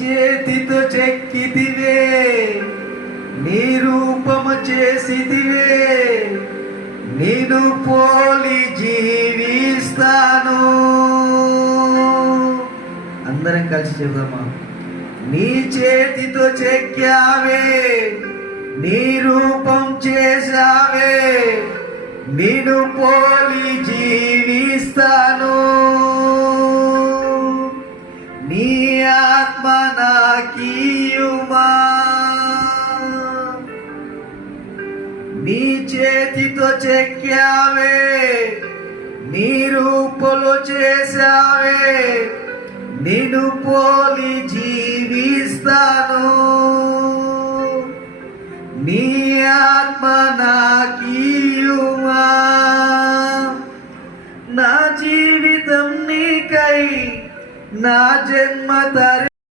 చేతితో చెక్కితివే, నీ రూపము చేసితివే, నేను పోలి జీవిస్తాను. అందరం కలిసి చెబుదామా? నీ చేతితో చెక్కావే, నీ రూపం చేశావే, నేను పోలి జీవిస్తాను. నీ ఆత్మ నాకీయుమా, నీ చేతితో చెక్కావే, నీ రూపులు చేశావే, నిన్ను పోలి జీవిస్తాను. నీ ఆత్మ నాకీయుమా, నా జీవితం నీకై, నా జన్మ